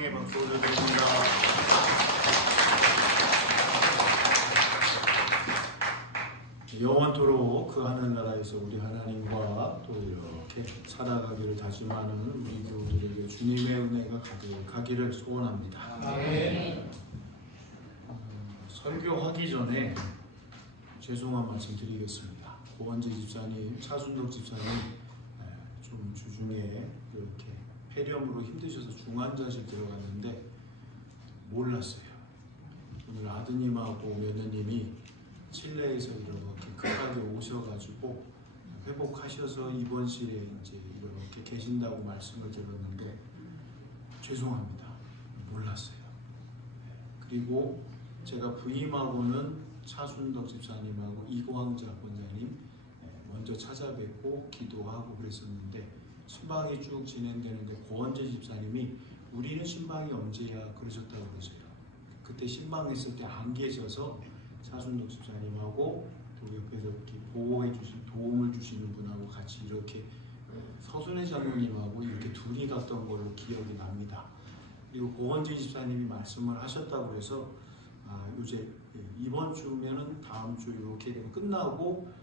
찬양의 박수 올려드립니다. 영원토록 그 하늘나라에서 우리 하나님과 또 이렇게 살아가기를 다짐하는 우리 교우들에게 주님의 은혜가 가득하기를 소원합니다. 설교하기 전에 죄송한 말씀 드리겠습니다. 고원재 집사님, 차순덕 집사님 좀 주중에 이렇게 폐렴으로 힘드셔서 중환자실 들어갔는데 몰랐어요. 오늘 아드님하고 며느님이 칠레에서 이렇게 급하게 오셔가지고 회복하셔서 입원실에 이제 이렇게 계신다고 말씀을 들었는데 죄송합니다. 몰랐어요. 그리고 제가 부임하고는 차순덕 집사님하고 이광자 원장님 먼저 찾아뵙고 기도하고 그랬었는데 신방이 쭉 진행되는데 고원재 집사님이 우리는 신방이 언제야 그러셨다고 그러세요. 그때 신방했을 때 안 계셔서 차순덕 집사님하고 또 옆에서 이렇게 보호해 주신 도움을 주시는 분하고 같이 이렇게 서순애 장로님하고 이렇게 둘이 갔던 걸로 기억이 납니다. 그리고 고원재 집사님이 말씀을 하셨다고 해서 요새 이번 주면은 다음 주 이렇게 되면 끝나고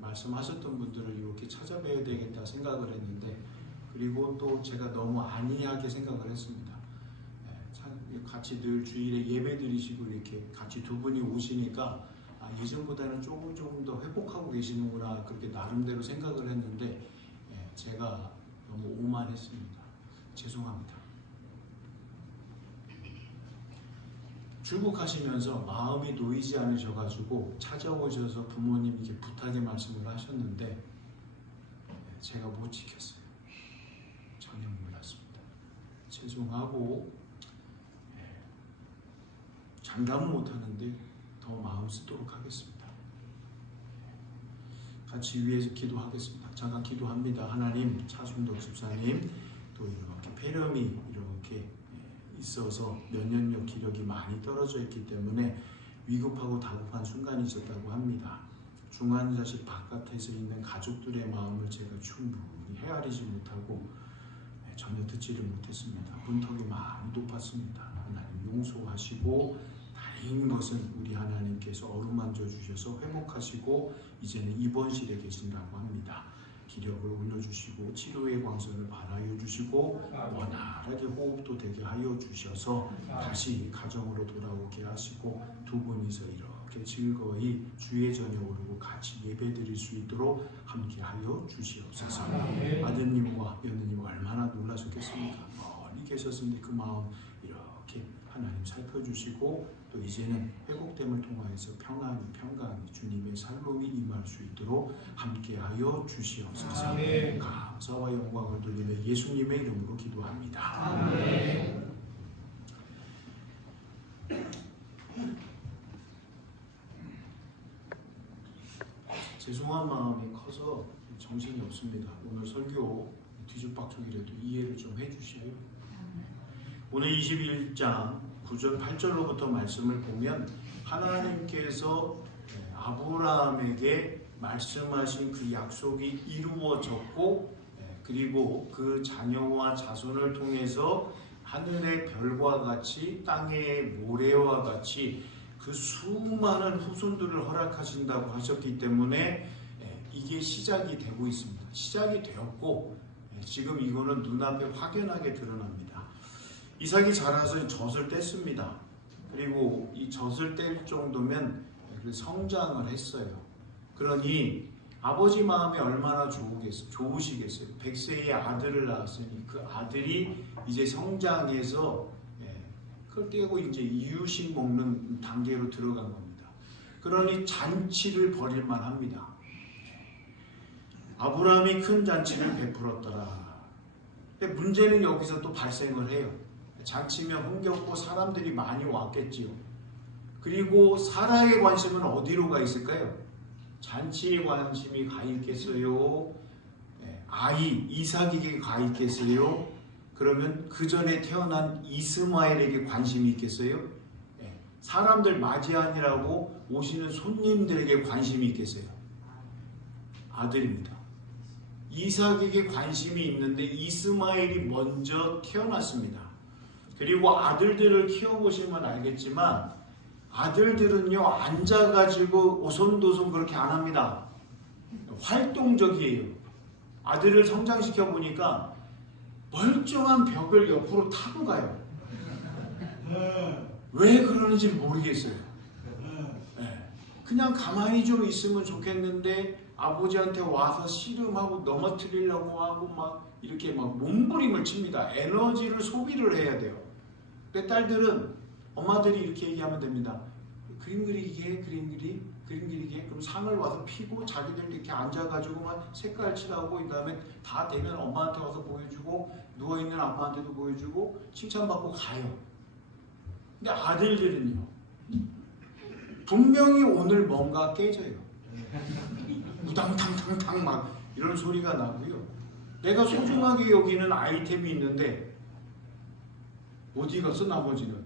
말씀하셨던 분들을 이렇게 찾아뵈야 되겠다 생각을 했는데 그리고 또 제가 너무 안이하게 생각을 했습니다. 같이 늘 주일에 예배 드리시고 이렇게 같이 두 분이 오시니까 예전보다는 조금 더 회복하고 계시는구나 그렇게 나름대로 생각을 했는데 제가 너무 오만했습니다. 죄송합니다. 출국하시면서 마음이 놓이지 않으셔가지고 찾아오셔서 부모님에게 부탁의 말씀을 하셨는데 제가 못 지켰어요. 전혀 몰랐습니다. 죄송하고 장담은 못하는데 더 마음 쓰도록 하겠습니다. 같이 위에서 기도하겠습니다. 잠깐 기도합니다. 하나님, 차순덕 집사님 또 이렇게 폐렴이 이렇게 있어서 면역력 기력이 많이 떨어져 있기 때문에 위급하고 다급한 순간이 있었다고 합니다. 중환자실 바깥에서 있는 가족들의 마음을 제가 충분히 헤아리지 못하고 전혀 듣지를 못했습니다. 문턱이 많이 높았습니다. 하나님 용서하시고 다행인 것은 우리 하나님께서 어루만져 주셔서 회복하시고 이제는 입원실에 계신다고 합니다. 기력을 올려주시고 치료의 광선을 발하여 주시고 원활하게 호흡도 되게 하여 주셔서 다시 가정으로 돌아오게 하시고 두 분이서 이렇게 즐거이 주의 저녁으로 같이 예배 드릴 수 있도록 함께하여 주시옵소서. 아드님과 며느님 얼마나 놀라셨겠습니까? 멀리 계셨는데 그 마음 이렇게 하나님 살펴주시고 또 이제는 회복됨을 통하여서 평안히 주님의 살롬이 임할 수 있도록 함께하여 주시옵소서. 감사와 영광을 돌리며 예수님의 이름으로 기도합니다. 아멘. 죄송한 마음이 커서 정신이 없습니다. 오늘 설교 뒤죽박죽이라도 이해를 좀 해주셔요. 오늘 21장 9절 8절로부터 말씀을 보면 하나님께서 아브라함에게 말씀하신 그 약속이 이루어졌고 그리고 그 자녀와 자손을 통해서 하늘의 별과 같이 땅의 모래와 같이 그 수많은 후손들을 허락하신다고 하셨기 때문에 이게 시작이 되고 있습니다. 시작이 되었고 지금 이거는 눈앞에 확연하게 드러납니다. 이삭이 자라서 젖을 뗐습니다. 그리고 이 젖을 뗄 정도면 성장을 했어요. 그러니 아버지 마음이 얼마나 좋으시겠어요. 100세의 아들을 낳았으니 그 아들이 이제 성장해서 그걸 떼고 이제 이유식 먹는 단계로 들어간 겁니다. 그러니 잔치를 벌일만 합니다. 아브라함이 큰 잔치를 베풀었더라. 근데 문제는 여기서 또 발생을 해요. 잔치면 흥겹고 사람들이 많이 왔겠지요. 그리고 사라의 관심은 어디로 가 있을까요? 잔치에 관심이 가 있겠어요? 아이 이삭에게 가 있겠어요? 그러면 그 전에 태어난 이스마엘에게 관심이 있겠어요? 사람들 맞이하느라고 오시는 손님들에게 관심이 있겠어요? 아들입니다. 이삭에게 관심이 있는데 이스마엘이 먼저 태어났습니다. 그리고 아들들을 키워보시면 알겠지만 아들들은요 앉아가지고 오손도손 그렇게 안 합니다. 활동적이에요. 아들을 성장시켜 보니까 멀쩡한 벽을 옆으로 타고 가요. 왜 그러는지 모르겠어요. 그냥 가만히 좀 있으면 좋겠는데 아버지한테 와서 씨름하고 넘어뜨리려고 하고 막 이렇게 막 몸부림을 칩니다. 에너지를 소비를 해야 돼요. 내 딸들은 엄마들이 이렇게 얘기하면 됩니다. 그림 그리기 해, 그림 그리기 해. 그럼 상을 와서 피고 자기들 이렇게 앉아가지고 막 색깔 칠하고 그 다음에 다 되면 엄마한테 와서 보여주고 누워있는 아빠한테도 보여주고 칭찬받고 가요. 근데 아들들은요 분명히 오늘 뭔가 깨져요. 우당탕탕탕 막 이런 소리가 나고요. 내가 소중하게 여기는 아이템이 있는데 어디 갔어 나머지는?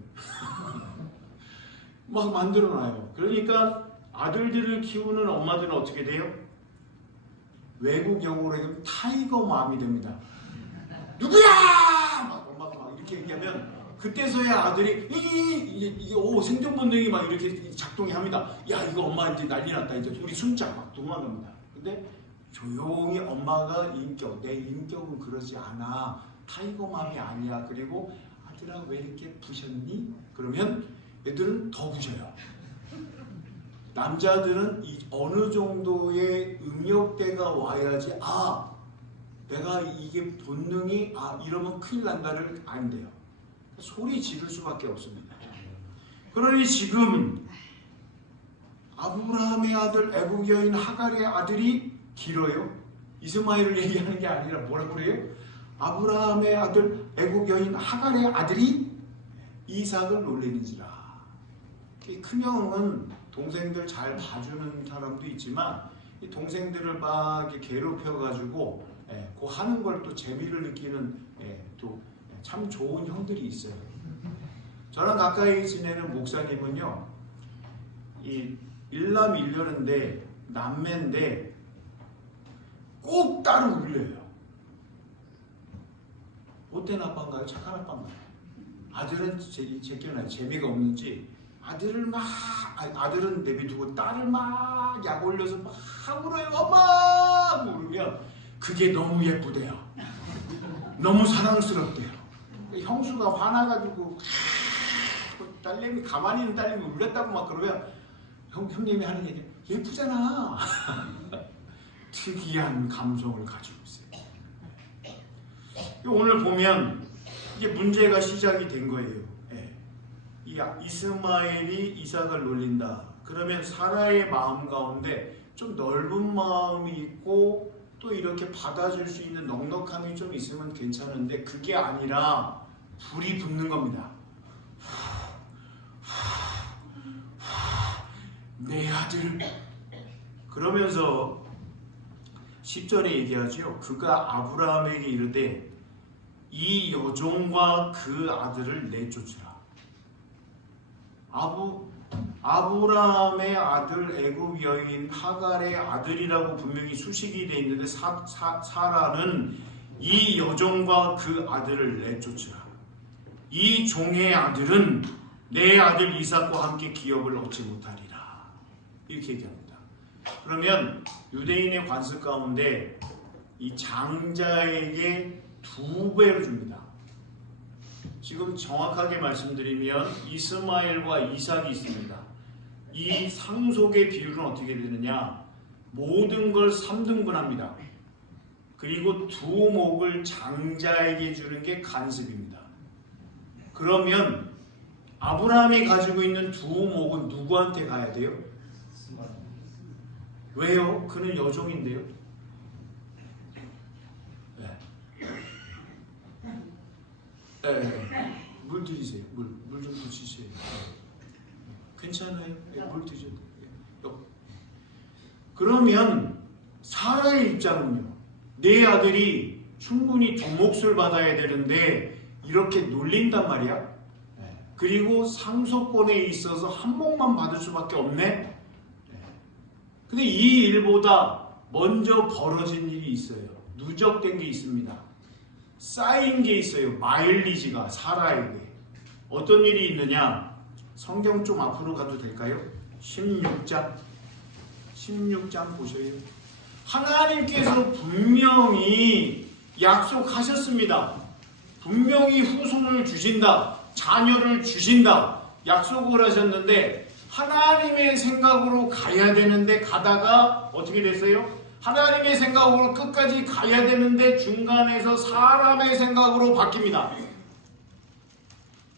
막 만들어놔요. 그러니까 아들들을 키우는 엄마들은 어떻게 돼요? 외국 영어로 하면 타이거 맘이 됩니다. 누구야! 막 엄마가 막 이렇게 얘기하면 그때서야 아들이 생존 본능이 막 이렇게 작동이 합니다. 야 이거 엄마 이제 난리 났다. 이제 우리 숨자 막 도망갑니다. 근데 조용히 엄마가 내 인격은 그러지 않아. 타이거맘이 아니야. 그리고 아들아 왜 이렇게 부셨니? 그러면 애들은 더 부셔요. 남자들은 어느 정도의 음역대가 와야지 내가 이게 본능이 이러면 큰일 난다를 안돼요. 소리 지를 수밖에 없습니다. 그러니 지금 아브라함의 아들 애국 여인 하갈의 아들이 길어요. 이스마엘을 얘기하는 게 아니라 뭐라고 그래요? 아브라함의 아들 애국 여인 하갈의 아들이 이삭을 놀리는지라. 큰형은 동생들 잘 봐주는 사람도 있지만 이 동생들을 막 괴롭혀가지고 그 하는 걸 또 재미를 느끼는 또 참 좋은 형들이 있어요. 저랑 가까이 지내는 목사님은요, 이 일남일녀인데 남매인데 꼭 딸을 울려요. 못된 아빠인가요? 착한 아빠인가요? 아들은 제껴놔요. 재미가 없는지 아들은 내비두고 딸을 막 약 올려서 막 울어요. 엄마! 울으면 그게 너무 예쁘대요. 너무 사랑스럽대요. 형수가 화나가지고 딸내미 가만히 있는 딸내미 울렸다고 막 그러면 형님이 하는 얘기 예쁘잖아. 특이한 감성을 가지고 있어요. 오늘 보면 이게 문제가 시작이 된 거예요. 이 이스마엘이 이삭을 놀린다. 그러면 사라의 마음 가운데 좀 넓은 마음이 있고 또 이렇게 받아줄 수 있는 넉넉함이 좀 있으면 괜찮은데 그게 아니라 불이 붙는 겁니다. 내 아들. 그러면서 10절에 얘기하죠. 그가 아브라함에게 이르되 이 여종과 그 아들을 내쫓으라. 아브라함의 아들 애굽 여인 하갈의 아들이라고 분명히 수식이 되어 있는데 사라는 이 여종과 그 아들을 내쫓으라. 이 종의 아들은 내 아들 이삭과 함께 기업을 얻지 못하리라. 이렇게 얘기합니다. 그러면 유대인의 관습 가운데 이 장자에게 2배를 줍니다. 지금 정확하게 말씀드리면 이스마엘과 이삭이 있습니다. 이 상속의 비율은 어떻게 되느냐? 모든 걸 3등분합니다. 그리고 2몫을 장자에게 주는 게 간습입니다. 그러면 아브라함이 가지고 있는 2몫은 누구한테 가야 돼요? 왜요? 그는 여종인데요. 물 드리세요. 물 좀 드시세요. 괜찮아요. 물 드셔도 돼요. 그러면 사라의 입장은요. 내 아들이 충분히 2몫을 받아야 되는데 이렇게 놀린단 말이야. 그리고 상속권에 있어서 1몫만 받을 수밖에 없네. 근데 이 일보다 먼저 벌어진 일이 있어요. 누적된 게 있습니다. 쌓인 게 있어요. 마일리지가 사라에게. 어떤 일이 있느냐? 성경 좀 앞으로 가도 될까요? 16장 보셔요. 하나님께서 분명히 약속하셨습니다. 분명히 후손을 주신다, 자녀를 주신다 약속을 하셨는데 하나님의 생각으로 가야 되는데 가다가 어떻게 됐어요? 하나님의 생각으로 끝까지 가야 되는데 중간에서 사람의 생각으로 바뀝니다.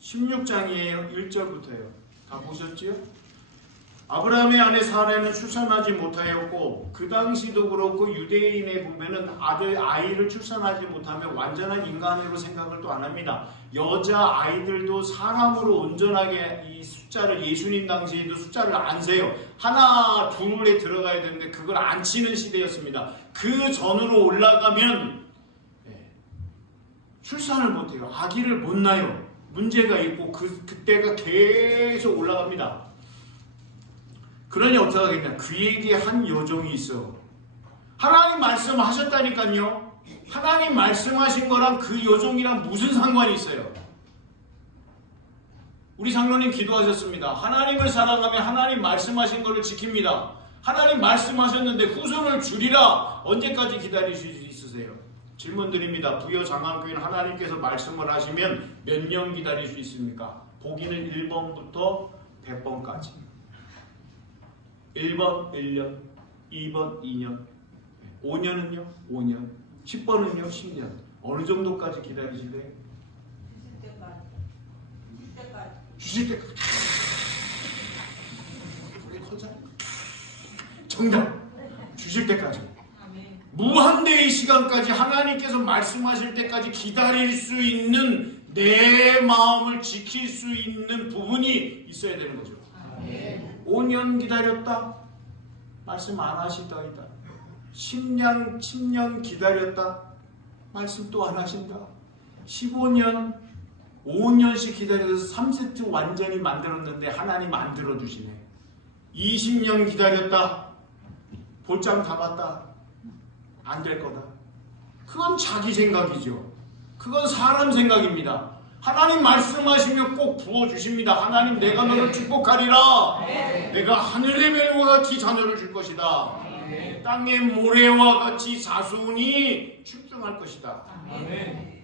16장이에요. 1절부터요. 다 보셨지요? 아브라함의 아내 사라는 출산하지 못하였고 그 당시도 그렇고 유대인에 보면은 아이를 출산하지 못하면 완전한 인간으로 생각을 또 안 합니다. 여자 아이들도 사람으로 온전하게 이 숫자를 예수님 당시에도 숫자를 안 세요. 하나 둘에 들어가야 되는데 그걸 안 치는 시대였습니다. 그 전으로 올라가면 출산을 못해요. 아기를 못 낳아요. 문제가 있고 그때가 계속 올라갑니다. 그러니 어떻게 하겠냐? 그에게 한 여종이 있어. 하나님 말씀하셨다니까요. 하나님 말씀하신 거랑 그 여종이랑 무슨 상관이 있어요? 우리 장로님 기도하셨습니다. 하나님을 사랑하면 하나님 말씀하신 거를 지킵니다. 하나님 말씀하셨는데 후손을 주리라. 언제까지 기다리실 수 있으세요? 질문 드립니다. 부여 장안교회는 하나님께서 말씀을 하시면 몇 년 기다릴 수 있습니까? 보기는 1번부터 100번까지. 1번 1년, 2번 2년, 5년은요? 5년, 10번은요? 10년. 어느 정도까지 기다리실래요? 주실 때까지. 우리 커자. 정답. 주실 때까지. 무한대의 시간까지 하나님께서 말씀하실 때까지 기다릴 수 있는 내 마음을 지킬 수 있는 부분이 있어야 되는 거죠. 5년 기다렸다. 말씀 안 하신다이다. 10년 기다렸다. 말씀 또 안 하신다. 15년, 5년씩 기다려서 3세트 완전히 만들었는데 하나님 안 들어주시네. 20년 기다렸다. 볼장 다 봤다. 안 될 거다. 그건 자기 생각이죠. 그건 사람 생각입니다. 하나님 말씀하시면 꼭 부어주십니다. 하나님 내가 너를 축복하리라. 내가 하늘의 벨과 같이 자녀를 줄 것이다. 땅의 모래와 같이 자손이 출생할 것이다.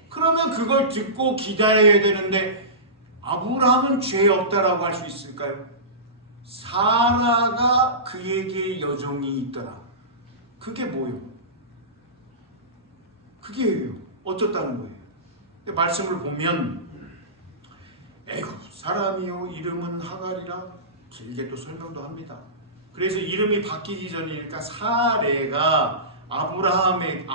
그러면 그걸 듣고 기다려야 되는데 아브라함은 죄 없다라고 할 수 있을까요? 사라가 그에게 여종이 있더라. 그게 뭐예요? 그게 어쩌다는 거예요? 말씀을 보면 에구 사람이요 이름은 하갈이라 길게 또 설명도 합니다. 그래서 이름이 바뀌기 전이니까 사레가 아브라함이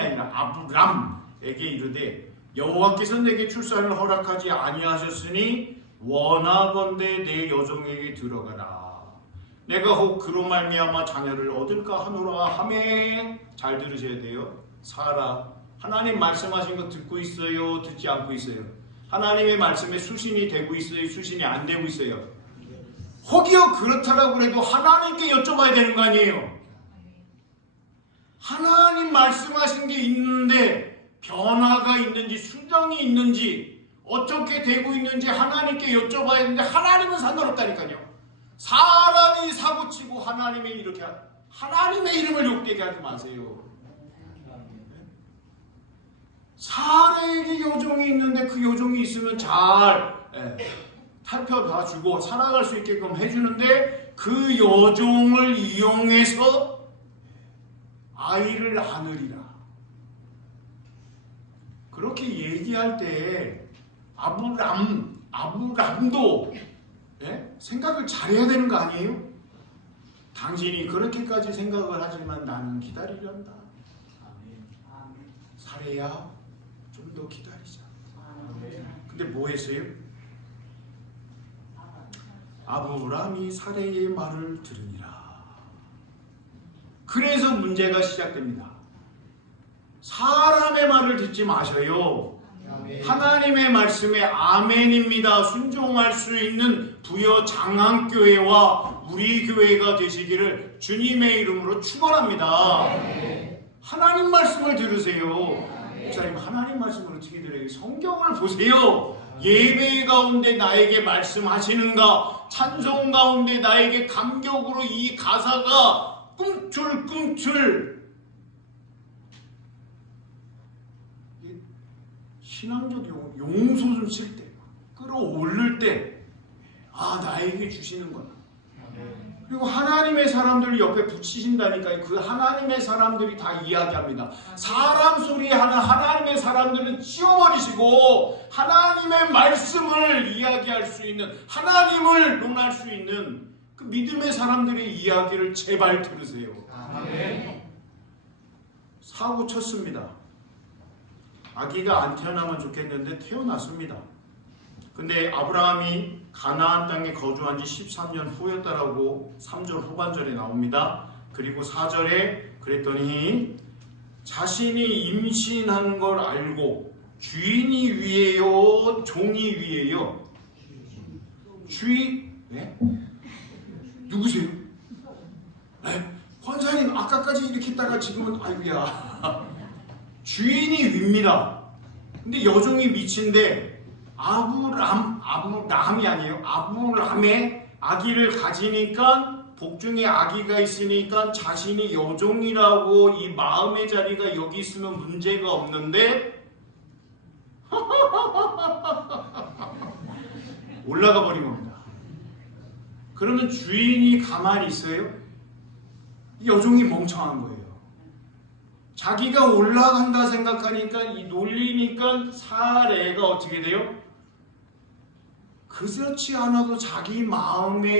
아니라 아브람에게 이르되 여호와께서 내게 출산을 허락하지 아니하셨으니 원하건대 내 여종에게 들어가라. 내가 혹 그로 말미암아 자녀를 얻을까 하노라 하매. 잘 들으셔야 돼요. 사라 하나님 말씀하신 거 듣고 있어요? 듣지 않고 있어요? 하나님의 말씀에 수신이 되고 있어요? 수신이 안 되고 있어요? 혹여 그렇다라고 해도 하나님께 여쭤봐야 되는 거 아니에요? 하나님 말씀하신 게 있는데 변화가 있는지 수정이 있는지 어떻게 되고 있는지 하나님께 여쭤봐야 되는데 하나님은 상관없다니까요. 사람이 사고치고 하나님의 이름을 욕되게 하지 마세요. 사라에게 여종이 있는데 그 여종이 있으면 잘 살펴봐주고 살아갈 수 있게끔 해주는데 그 여종을 이용해서 아이를 안으리라. 그렇게 얘기할 때 아브람도 생각을 잘해야 되는 거 아니에요? 당신이 그렇게까지 생각을 하지만 나는 기다리란다. 사례야 좀 더 기다리자. 근데 뭐 했어요? 아브람이 사례의 말을 들으니라. 그래서 문제가 시작됩니다. 사람의 말을 듣지 마셔요. 하나님의 말씀에 아멘입니다. 순종할 수 있는 부여 장안교회와 우리 교회가 되시기를 주님의 이름으로 축원합니다. 하나님 말씀을 들으세요. 목사님, 하나님 말씀을 어떻게 들어요? 성경을 보세요. 예배 가운데 나에게 말씀하시는가? 찬송 가운데 나에게 감격으로 이 가사가 꿈틀꿈틀 신앙적 용소를 칠 때, 끌어올릴 때, 아, 나에게 주시는구나. 그리고 하나님의 사람들이 옆에 붙이신다니까요. 그 하나님의 사람들이 다 이야기합니다. 사람 소리하는 하나님의 사람들은 치워버리시고 하나님의 말씀을 이야기할 수 있는, 하나님을 논할 수 있는 그 믿음의 사람들의 이야기를 제발 들으세요. 사고 쳤습니다. 아기가 안 태어나면 좋겠는데 태어났습니다. 근데 아브라함이 가나안 땅에 거주한 지 13년 후였다라고 3절 후반절에 나옵니다. 그리고 4절에 그랬더니 자신이 임신한 걸 알고 주인이 위에요, 종이 위에요? 주인, 네? 누구세요? 네? 권사님, 아까까지 이렇게 했다가 지금은 아이고야. 주인이 위입니다. 근데 여종이 미친데 아브람이 아니에요. 아브람의 아기를 가지니까 복중에 아기가 있으니까 자신이 여종이라고 이 마음의 자리가 여기 있으면 문제가 없는데 올라가 버린 겁니다. 그러면 주인이 가만히 있어요? 여종이 멍청한 거예요. 자기가 올라간다 생각하니까 이 놀리니까 사례가 어떻게 돼요? 그렇지 않아도 자기 마음에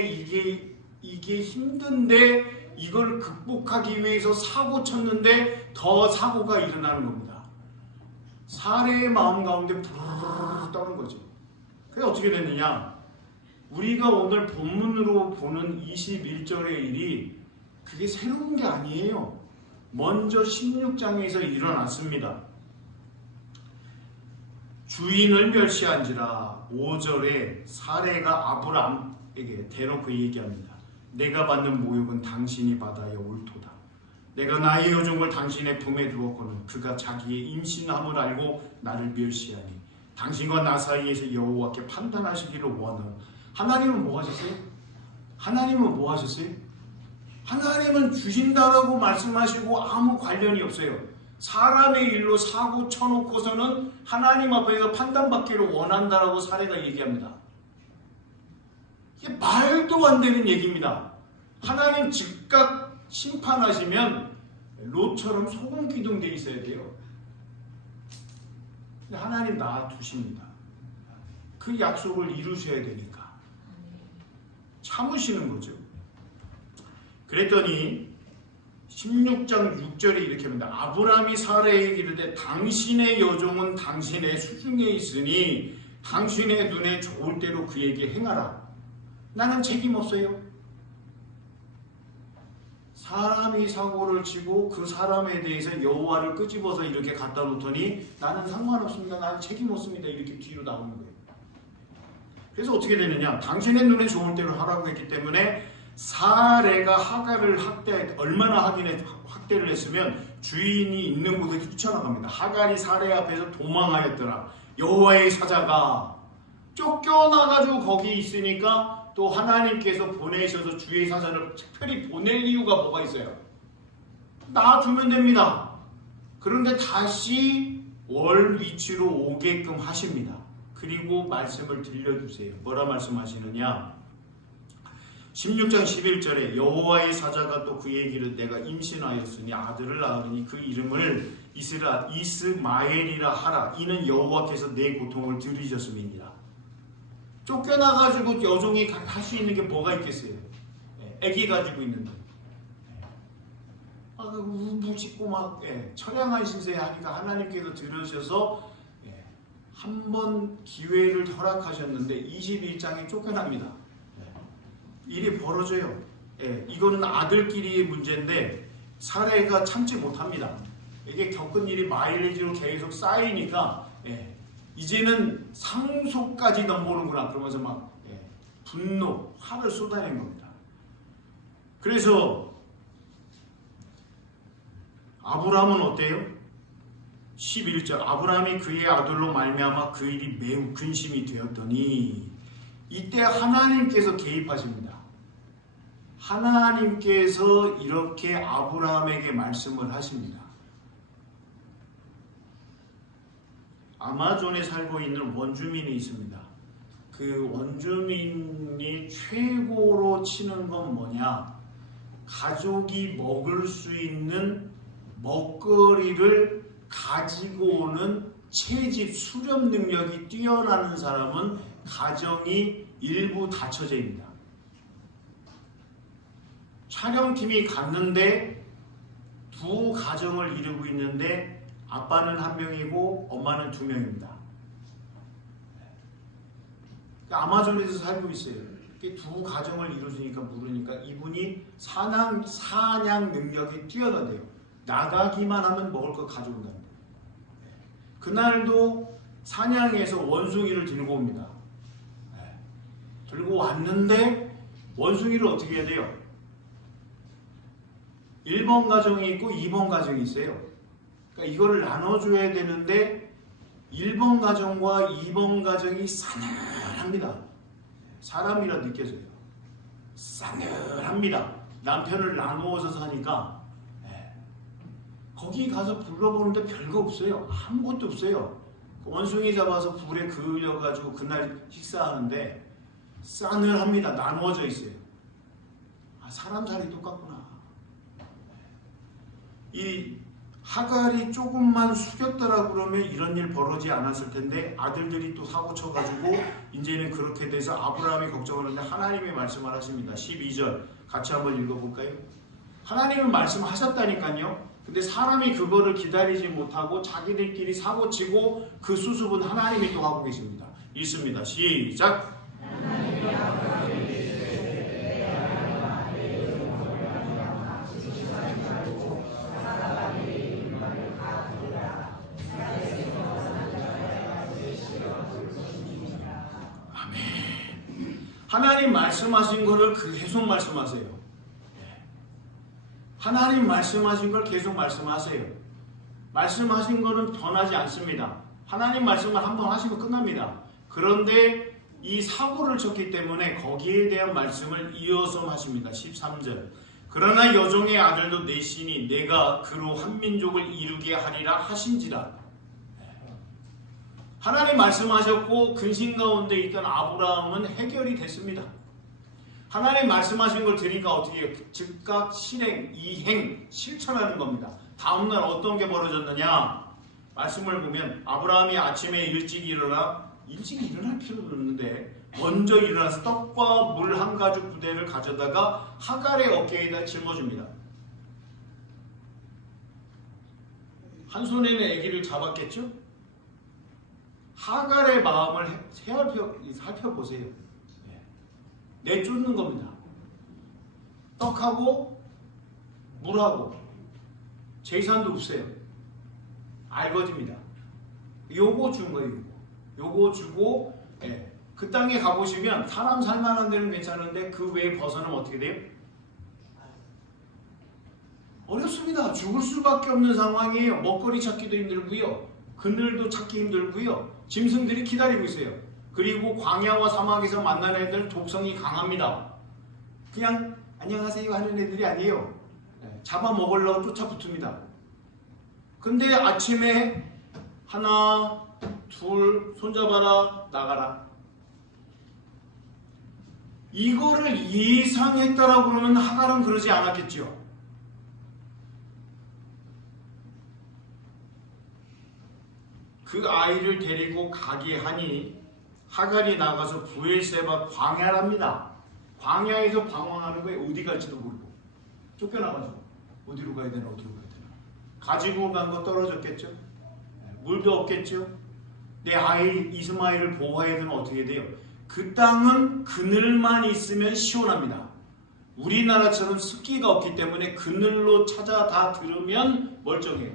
이게 힘든데 이걸 극복하기 위해서 사고 쳤는데 더 사고가 일어나는 겁니다. 사례의 마음 가운데 부르르 떠는 거죠. 그게 어떻게 됐느냐? 우리가 오늘 본문으로 보는 21절의 일이 그게 새로운 게 아니에요. 먼저 16장에서 일어났습니다. 주인을 멸시한지라 5절에 사례가 아브람에게 대놓고 얘기합니다. 내가 받는 모욕은 당신이 받아야 옳도다. 내가 나의 여종을 당신의 품에 두었거늘 그가 자기의 임신함을 알고 나를 멸시하니 당신과 나 사이에서 여호와께 판단하시기를 원하노. 하나님은 뭐 하셨어요? 하나님은 뭐 하셨어요? 하나님은 주신다라고 말씀하시고 아무 관련이 없어요. 사람의 일로 사고 쳐놓고서는 하나님 앞에서 판단받기를 원한다라고 사례가 얘기합니다. 이게 말도 안 되는 얘기입니다. 하나님 즉각 심판하시면 롯처럼 소금 기둥돼 있어야 돼요. 근데 하나님 놔두십니다. 그 약속을 이루셔야 되니까 참으시는 거죠. 그랬더니 16장 6절에 이렇게 합니다. 아브람이 사라에게 이르되 당신의 여종은 당신의 수중에 있으니 당신의 눈에 좋을 대로 그에게 행하라. 나는 책임 없어요. 사람이 사고를 치고 그 사람에 대해서 여호와를 끄집어서 이렇게 갖다 놓더니 나는 상관없습니다. 나는 책임 없습니다. 이렇게 뒤로 나오는 거예요. 그래서 어떻게 되느냐? 당신의 눈에 좋을 대로 하라고 했기 때문에 사례가 하갈을 얼마나 학대를 했으면 주인이 있는 곳에 뛰쳐나갑니다. 하갈이 사례 앞에서 도망하였더라. 여호와의 사자가 쫓겨나가지고 거기 있으니까 또 하나님께서 보내셔서 주의 사자를 특별히 보낼 이유가 뭐가 있어요? 놔두면 됩니다. 그런데 다시 월 위치로 오게끔 하십니다. 그리고 말씀을 들려주세요. 뭐라 말씀하시느냐? 16장 11절에 여호와의 사자가 또 그에게 이르되 내가 임신하였으니 아들을 낳으니 그 이름을 이스마엘이라 하라. 이는 여호와께서 내 고통을 들으셨음이니라. 쫓겨나가지고 여종이 할 수 있는 게 뭐가 있겠어요? 애기 가지고 있는데 우부 짖고 막 처량한 신세 하니까 하나님께서 들으셔서 한 번 기회를 허락하셨는데 21장에 쫓겨납니다. 일이 벌어져요. 이거는 아들끼리의 문제인데 사례가 참지 못합니다. 이게 겪은 일이 마일리지로 계속 쌓이니까 이제는 상속까지 넘보는구나 그러면서 막 분노, 화를 쏟아낸 겁니다. 그래서 아브라함은 어때요? 11절 아브라함이 그의 아들로 말미암아 그 일이 매우 근심이 되었더니 이때 하나님께서 개입하십니다. 하나님께서 이렇게 아브라함에게 말씀을 하십니다. 아마존에 살고 있는 원주민이 있습니다. 그 원주민이 최고로 치는 건 뭐냐? 가족이 먹을 수 있는 먹거리를 가지고 오는 채집 수렵 능력이 뛰어나는 사람은 가정이 일부 닫혀져입니다. 촬영팀이 갔는데 두 가정을 이루고 있는데 아빠는 한 명이고 엄마는 두 명입니다. 아마존에서 살고 있어요. 두 가정을 이루니까 물으니까 이분이 사냥 능력이 뛰어나대요. 나가기만 하면 먹을 거 가져온답니다. 그날도 사냥해서 원숭이를 들고 옵니다. 들고 왔는데 원숭이를 어떻게 해야 돼요? 1번 가정이 있고 2번 가정이 있어요. 그러니까 이거를 나눠줘야 되는데 1번 가정과 2번 가정이 싸늘합니다. 사람이라 느껴져요. 싸늘합니다. 남편을 나누어서 사니까 거기 가서 불러보는데 별거 없어요. 아무것도 없어요. 원숭이 잡아서 불에 그을려가지고 그날 식사하는데 싸늘합니다. 나누어져 있어요. 아, 사람 살이 똑같구나. 이 하갈이 조금만 숙였더라 그러면 이런 일 벌어지지 않았을 텐데 아들들이 또 사고 쳐가지고 이제는 그렇게 돼서 아브라함이 걱정하는데 하나님이 말씀을 하십니다. 12절 같이 한번 읽어볼까요? 하나님은 말씀하셨다니까요. 근데 사람이 그거를 기다리지 못하고 자기들끼리 사고 치고 그 수습은 하나님이 또 하고 계십니다. 읽습니다. 시작! 하나님 말씀하신 거를 계속 말씀하세요. 하나님 말씀하신 걸 계속 말씀하세요. 말씀하신 거는 변하지 않습니다. 하나님 말씀을 한번 하시고 끝납니다. 그런데 이 사고를 쳤기 때문에 거기에 대한 말씀을 이어서 하십니다. 13절 그러나 여종의 아들도 내시니 내가 그로 한 민족을 이루게 하리라 하신지라. 하나님 말씀하셨고 근심 가운데 있던 아브라함은 해결이 됐습니다. 하나님 말씀하신 걸 들으니까 어떻게 해요? 즉각 실행, 이행, 실천하는 겁니다. 다음날 어떤 게 벌어졌느냐? 말씀을 보면 아브라함이 아침에 일찍 일어날 필요는 없는데 먼저 일어나서 떡과 물 한 가죽 부대를 가져다가 하갈의 어깨에다 짊어줍니다. 한 손에는 아기를 잡았겠죠? 하갈의 마음을 살펴보세요. 내쫓는 겁니다. 떡하고 물하고 재산도 없어요. 알거집니다. 요거 준 거예요. 요거 주고 그 땅에 가보시면 사람 살만한 데는 괜찮은데 그 외에 벗어나면 어떻게 돼요? 어렵습니다. 죽을 수밖에 없는 상황이에요. 먹거리 찾기도 힘들고요. 그늘도 찾기 힘들고요. 짐승들이 기다리고 있어요. 그리고 광야와 사막에서 만나는 애들은 독성이 강합니다. 그냥 안녕하세요 하는 애들이 아니에요. 잡아먹으려고 쫓아붙습니다. 근데 아침에 하나, 둘, 손잡아라, 나가라. 이거를 예상했다라고 그러면 하갈은 그러지 않았겠죠. 그 아이를 데리고 가게 하니 하갈이 나가서 브엘세바 광야랍니다. 광야에서 방황하는 거에 어디 갈지도 모르고 쫓겨나가지고 어디로 가야 되나 어디로 가야 되나. 가지고 간 거 떨어졌겠죠. 물도 없겠죠. 내 아이 이스마엘을 보호해야 되면 어떻게 돼요? 그 땅은 그늘만 있으면 시원합니다. 우리나라처럼 습기가 없기 때문에 그늘로 찾아 다 들으면 멀쩡해요.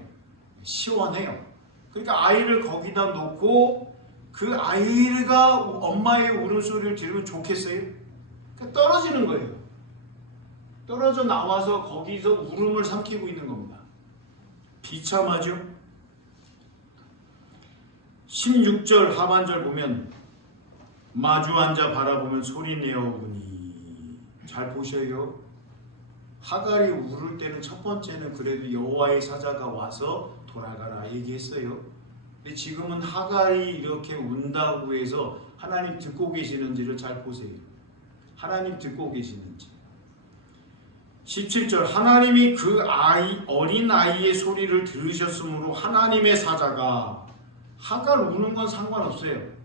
시원해요. 그러니까 아이를 거기다 놓고 그 아이가 엄마의 울음소리를 들으면 좋겠어요? 그러니까 떨어지는 거예요. 떨어져 나와서 거기서 울음을 삼키고 있는 겁니다. 비참하죠? 16절 하반절 보면 마주 앉아 바라보면 소리내어 우니. 잘 보셔요. 하갈이 울을 때는 첫 번째는 그래도 여호와의 사자가 와서 돌아가라 얘기했어요. 근데 지금은 하갈이 이렇게 운다고 해서 하나님 듣고 계시는지를 잘 보세요. 하나님 듣고 계시는지. 17절 하나님이 그 어린 아이의 소리를 들으셨으므로 하나님의 사자가 하갈 우는 건 상관없어요.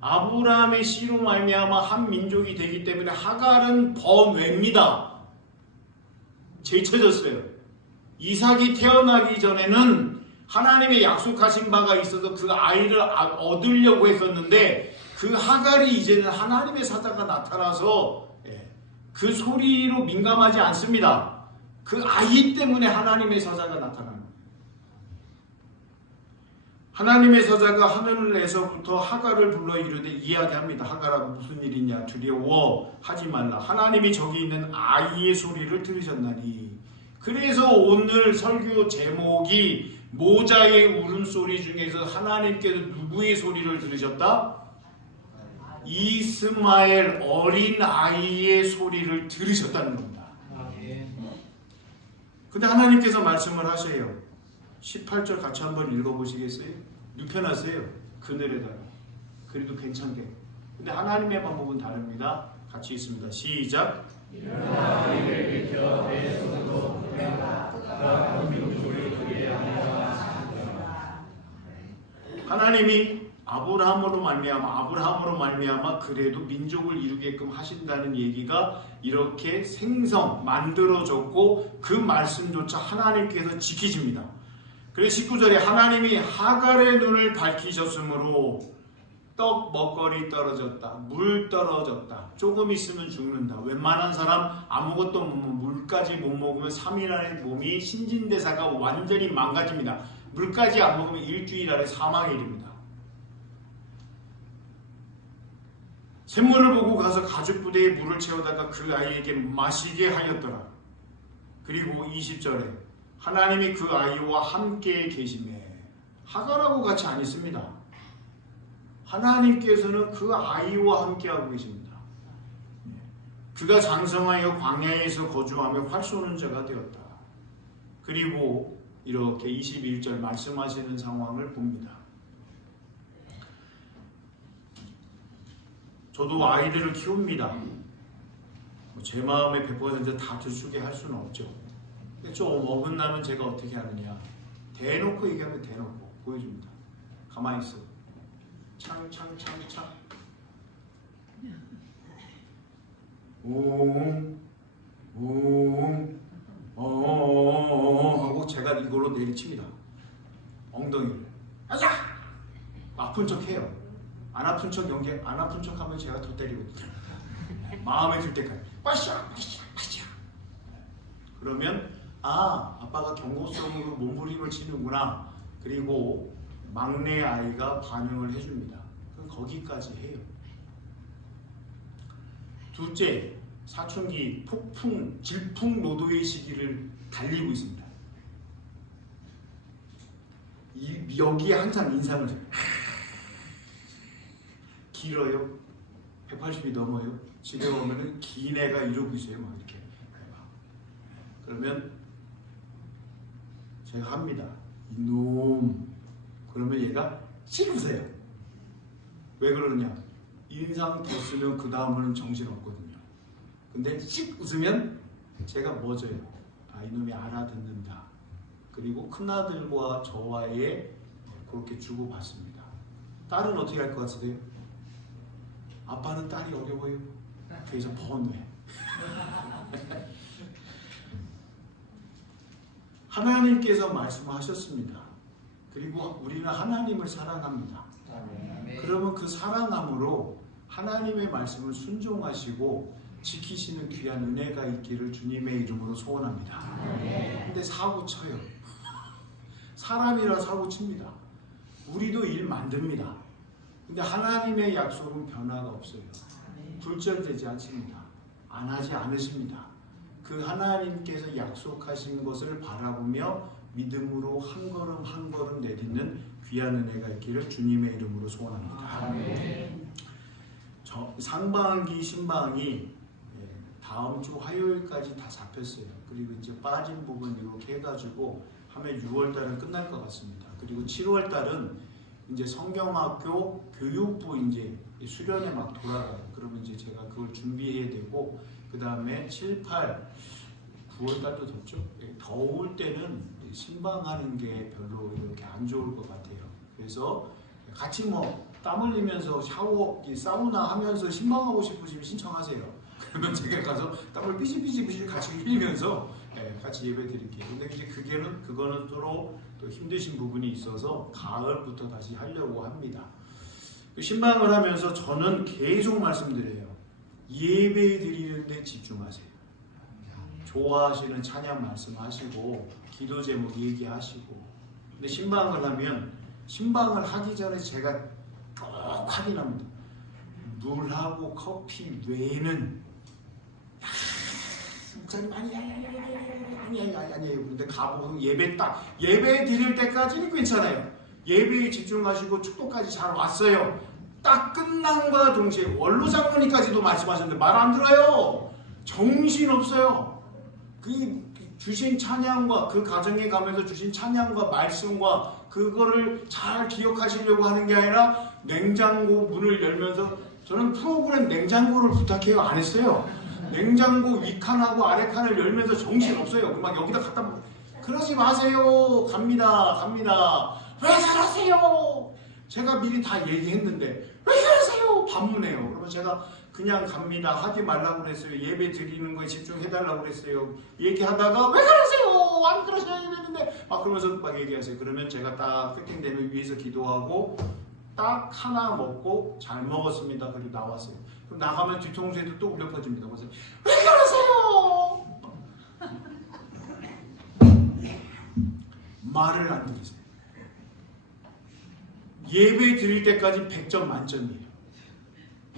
아브라함의 씨로 말미암아 한 민족이 되기 때문에 하갈은 번외입니다. 제쳐졌어요. 이삭이 태어나기 전에는 하나님의 약속하신 바가 있어서 그 아이를 얻으려고 했었는데 그 하갈이 이제는 하나님의 사자가 나타나서 그 소리로 민감하지 않습니다. 그 아이 때문에 하나님의 사자가 나타납니다. 하나님의 사자가 하늘에서부터 하갈을 불러 이르되 이야기합니다. 하갈아 무슨 일이냐 두려워 하지 말라. 하나님이 저기 있는 아이의 소리를 들으셨나니. 그래서 오늘 설교 제목이 모자의 울음소리 중에서 하나님께서 누구의 소리를 들으셨다? 이스마엘 어린 아이의 소리를 들으셨다는 겁니다. 근데 하나님께서 말씀을 하셔요. 18절 같이 한번 읽어보시겠어요? 눕혀놨어요. 그늘에다가. 그래도 괜찮게. 근데 하나님의 방법은 다릅니다. 같이 있습니다. 시작. 하나님이 아브라함으로 말미암아 그래도 민족을 이루게끔 하신다는 얘기가 이렇게 만들어졌고 그 말씀조차 하나님께서 지키십니다. 그래서 19절에 하나님이 하갈의 눈을 밝히셨으므로 떡 먹거리 떨어졌다, 물 떨어졌다, 조금 있으면 죽는다. 웬만한 사람 아무것도 물까지 못 먹으면 3일 안에 몸이 신진대사가 완전히 망가집니다. 물까지 안 먹으면 일주일 안에 사망에 이릅니다. 샘물을 보고 가서 가죽부대에 물을 채우다가 그 아이에게 마시게 하였더라. 그리고 20절에 하나님이 그 아이와 함께 계시매. 하갈하고 같이 안 있습니다. 하나님께서는 그 아이와 함께하고 계십니다. 그가 장성하여 광야에서 거주하며 활 쏘는 자가 되었다. 그리고 이렇게 21절 말씀하시는 상황을 봅니다. 저도 아이들을 키웁니다. 제 마음에 100% 다 들추게 할 수는 없죠. 좀 어긋나면 제가 어떻게 하느냐. 대놓고 얘기하면 대놓고 보여줍니다. 가만히 있어. 창. 하고 제가 이걸로 내리칩니다. 엉덩이를. 아자! 아픈 척 해요. 안 아픈 척 하면 제가 더 때리거든요. 마음에 들 때까지. 빠샤! 그러면 아빠가 경고성으로 몸부림을 치는구나. 그리고 막내 아이가 반응을 해줍니다. 그럼 거기까지 해요. 둘째, 사춘기 폭풍, 질풍노도의 시기를 달리고 있습니다. 여기에 항상 인상을 길어요. 180이 넘어요. 집에 오면은 긴 애가 이러고 있어요. 막 이렇게. 그러면 제가 합니다. 이놈. 그러면 얘가 씩 웃어요. 왜 그러느냐? 인상 더 쓰면 그 다음은 정신없거든요. 근데 씩 웃으면 제가 멎어요. 이놈이 알아듣는다. 그리고 큰아들과 저와의 그렇게 주고받습니다. 딸은 어떻게 할 것 같으세요? 아빠는 딸이 어려워요. 그래서 번외. 하나님께서 말씀하셨습니다. 그리고 우리는 하나님을 사랑합니다. 그러면 그 사랑함으로 하나님의 말씀을 순종하시고 지키시는 귀한 은혜가 있기를 주님의 이름으로 소원합니다. 근데 사고 쳐요. 사람이라 사고 칩니다. 우리도 일 만듭니다. 근데 하나님의 약속은 변화가 없어요. 불절되지 않습니다. 안 하지 않으십니다. 그 하나님께서 약속하신 것을 바라보며 믿음으로 한 걸음 한 걸음 내딛는 귀한 은혜가 있기를 주님의 이름으로 소원합니다. 상반기 신방이 다음 주 화요일까지 다 잡혔어요. 그리고 이제 빠진 부분 이렇게 해가지고 하면 6월달은 끝날 것 같습니다. 그리고 7월달은 이제 성경학교 교육부 이제 수련회 막 돌아가요. 그러면 이제 제가 그걸 준비해야 되고, 그 다음에 7, 8, 9월달도 덥죠. 더울 때는 신방하는 게 별로 이렇게 안 좋을 것 같아요. 그래서 같이 뭐 땀 흘리면서 샤워, 사우나 하면서 신방하고 싶으시면 신청하세요. 그러면 제가 가서 땀을 삐질삐질 같이 흘리면서 같이 예배 드릴게요. 근데 이제 그거는 또 힘드신 부분이 있어서 가을부터 다시 하려고 합니다. 신방을 하면서 저는 계속 말씀드려요. 예배 드리는데 집중하세요. 좋아하시는 찬양 말씀하시고 기도 제목 얘기하시고. 근데 신방을 하면 신방을 하기 전에 제가 꼭 확인합니다. 물하고 커피 외에는 목사님 아니에요. 근데 가보면 예배 드릴 때까지는 괜찮아요. 예배에 집중하시고 축도까지 잘 왔어요. 딱 끝난과 동시에 원로 장로님까지도 말씀하셨는데 말 안 들어요. 정신 없어요. 그 주신 찬양과 그 가정에 가면서 주신 찬양과 말씀과 그거를 잘 기억하시려고 하는 게 아니라 냉장고 문을 열면서, 저는 프로그램 냉장고를 부탁해요. 안 했어요. 냉장고 위칸하고 아래칸을 열면서 정신 없어요. 막 여기다 갖다 그러지 마세요. 갑니다. 왜 그러세요? 제가 미리 다 얘기했는데 왜 그러세요? 반문해요. 그러면 제가 그냥 갑니다. 하지 말라고 그랬어요. 예배 드리는 거에 집중해달라고 그랬어요. 얘기하다가 왜 그러세요? 안 그러셔야 되는데 막 그러면서 막 얘기하세요. 그러면 제가 딱 세팅되면 위에서 기도하고 딱 하나 먹고 잘 먹었습니다. 그리고 나왔어요. 그럼 나가면 뒤통수에도 또 울려 퍼집니다. 그래서 왜 그러세요? 말을 안 들으세요. 예배 드릴 때까지 100점 만점이에요.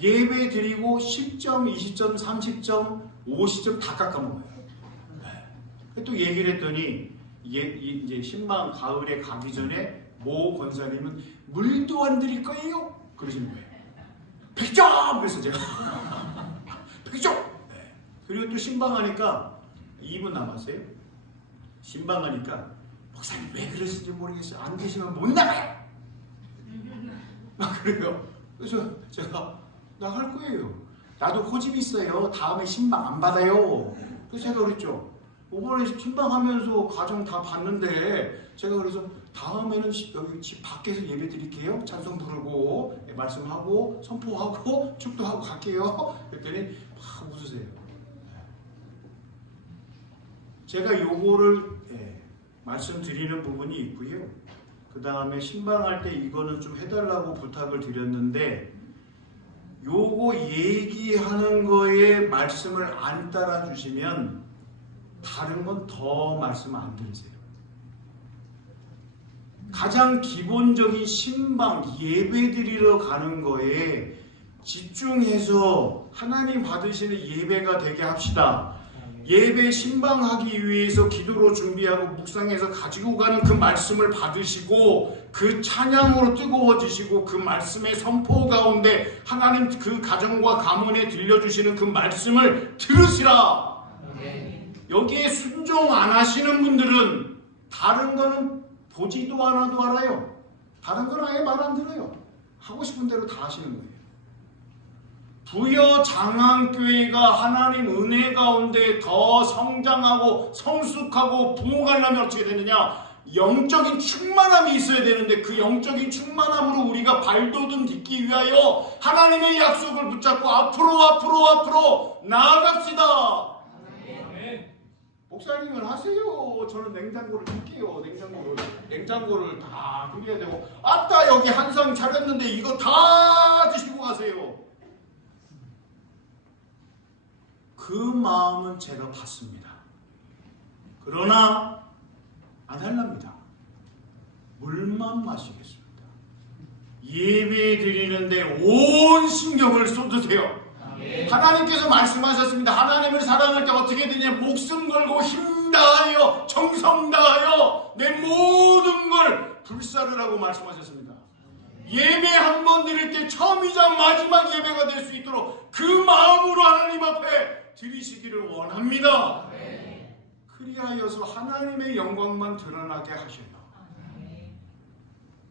예배 드리고 10점, 20점, 30점, 50점 다 깎아먹어요. 또 얘기를 했더니 이제 신방 가을에 가기 전에 모 권사님은 물도 안 드릴 거예요? 그러시는 거예요. 100점! 그래서 제가 100점! 그리고 또 신방하니까 2분 남았어요. 신방하니까 목사님 왜 그러신지 모르겠어요. 안 계시면 못 나가요! 막 그래요. 그래서 제가 나갈 거예요. 나도 고집 있어요. 다음에 신방 안 받아요. 그래서 제가 그랬죠. 이번에 신방하면서 가정 다 봤는데 제가 그래서 다음에는 여기 집 밖에서 예배 드릴게요. 찬송 부르고 말씀하고 선포하고 축도하고 갈게요. 그랬더니 막 웃으세요. 제가 요거를 말씀드리는 부분이 있고요. 그 다음에 신방할 때 이거는 좀 해달라고 부탁을 드렸는데, 요거 얘기하는 거에 말씀을 안 따라주시면 다른 건 더 말씀 안 들으세요. 가장 기본적인 신방 예배 드리러 가는 거에 집중해서 하나님 받으시는 예배가 되게 합시다. 예배 신방하기 위해서 기도로 준비하고 묵상해서 가지고 가는 그 말씀을 받으시고 그 찬양으로 뜨거워지시고 그 말씀의 선포 가운데 하나님 그 가정과 가문에 들려주시는 그 말씀을 들으시라. 여기에 순종 안 하시는 분들은 다른 거는 보지도 않아도 알아요. 다른 건 아예 말 안 들어요. 하고 싶은 대로 다 하시는 거예요. 부여 장안교회가 하나님 은혜 가운데 더 성장하고 성숙하고 부흥하려면 어떻게 되느냐? 영적인 충만함이 있어야 되는데 그 영적인 충만함으로 우리가 발돋움 딛기 위하여 하나님의 약속을 붙잡고 앞으로 나아갑시다. 목사님은 하세요. 저는 냉장고를 할게요. 냉장고를 다 그려야 되고, 아따 여기 한상 차렸는데 이거 다 드시고 가세요. 그 마음은 제가 봤습니다. 그러나 안 할랍니다. 물만 마시겠습니다. 예배 드리는데 온 신경을 쏟으세요. 하나님께서 말씀하셨습니다. 하나님을 사랑할 때 어떻게 되냐? 목숨 걸고 힘 다하여 정성 다하여 내 모든 걸 불사르라고 말씀하셨습니다. 예배 한 번 드릴 때 처음이자 마지막 예배가 될 수 있도록 그 마음으로 하나님 앞에 드리시기를 원합니다. 그리하여서 하나님의 영광만 드러나게 하셔요.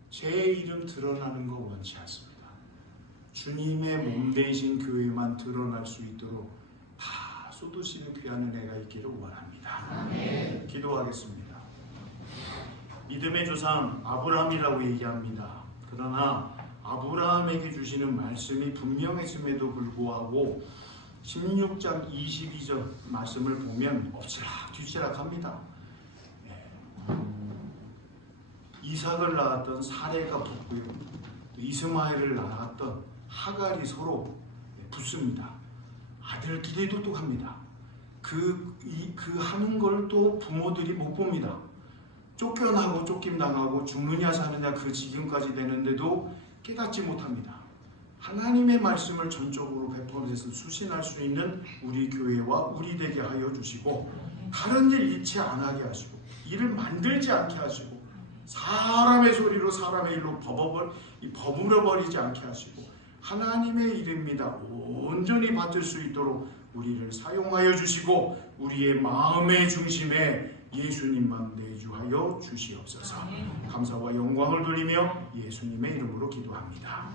제 이름 드러나는 거 원치 않습니다. 주님의 몸 되신 교회만 드러날 수 있도록 다 쏟으시는 귀한 은혜가 있기를 원합니다. 기도하겠습니다. 믿음의 조상 아브라함이라고 얘기합니다. 그러나 아브라함에게 주시는 말씀이 분명했음에도 불구하고 16장 22절 말씀을 보면 엎치락뒤치락합니다. 이삭을 낳았던 사레가 붙고요, 이스마엘을 낳았던 하갈이 서로 붙습니다. 아들끼리 똑똑합니다. 그 하는 걸 또 부모들이 못 봅니다. 쫓겨나고 쫓김당하고 죽느냐 사느냐 그 지경까지 되는데도 깨닫지 못합니다. 하나님의 말씀을 전적으로 100% 수신할 수 있는 우리 교회와 우리 되게 하여 주시고, 다른 일 일치 안 하게 하시고, 일을 만들지 않게 하시고, 사람의 소리로 사람의 일로 버무려버리지 않게 하시고, 하나님의 일입니다 온전히 받을 수 있도록 우리를 사용하여 주시고, 우리의 마음의 중심에 예수님만 내주하여 주시옵소서. 감사와 영광을 돌리며 예수님의 이름으로 기도합니다.